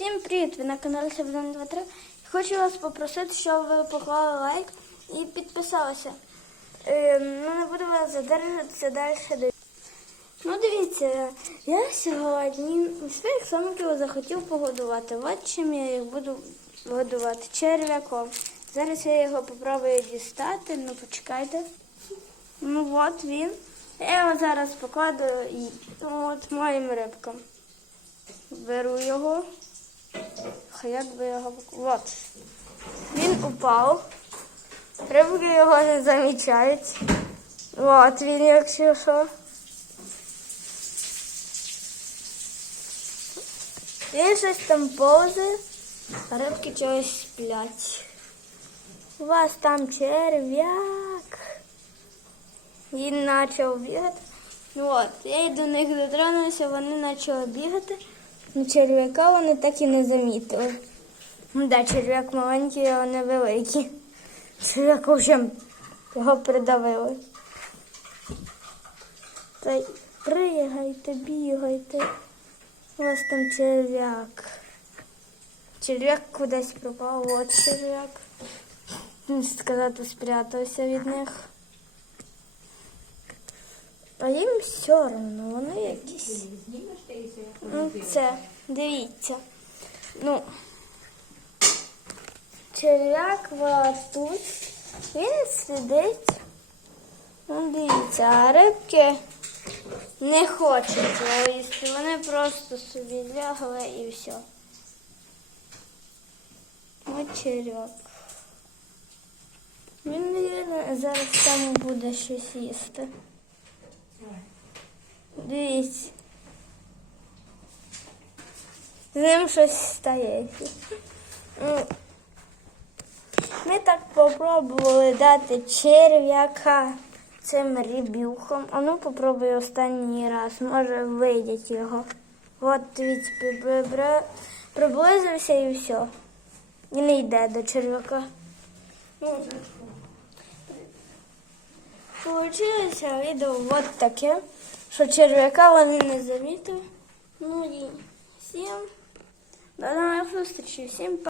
Всім привіт! Ви на каналі 7123. Хочу вас попросити, щоб ви поклали лайк і підписалися. Е, ну, не буду вас задержуватися далі. Ну, дивіться, я сьогодні своїх самків захотів погодувати. От чим я їх буду годувати. Черв'яком. Зараз я його попробую дістати. Ну, почекайте. Ну, от він. Я його зараз покладу ну, от моїм рибкам. Беру його. Як би його От. Він упав. Рибки його не замічають. От він, якщо що. Він щось там повзає, а рибки чогось сплять. У вас там черв'як. Він почав бігати. От, я й до них дотронувся, вони почали бігати. Ну, черв'яка вони так і не замітили. Ну, да, черв'як маленький, а вони великі. Черв'як вже його придавили. Та й пригайте, бігайте. У вас там черв'як. Черв'як кудись пропав, от черв'як. Сказати, спрятався від них. А їм все одно. Це, дивіться. Ну, черв'як тут. Він сидить. Ну, дивіться, а рибки не хочуть їсти. Вони просто собі лягли і все. Ось черв'як. Він, мабуть, зараз там буде щось їсти. Дивіться. З ним щось стається. Ми так попробували дати черв'яка цим рібюхом. А ну попробую останній раз. Може вийдять його. От при- приблизився і все. І не йде до черв'яка. Получилося відео от таке, що черв'яка вони не замітили. Ну і всім до нових зустрічей, всім па-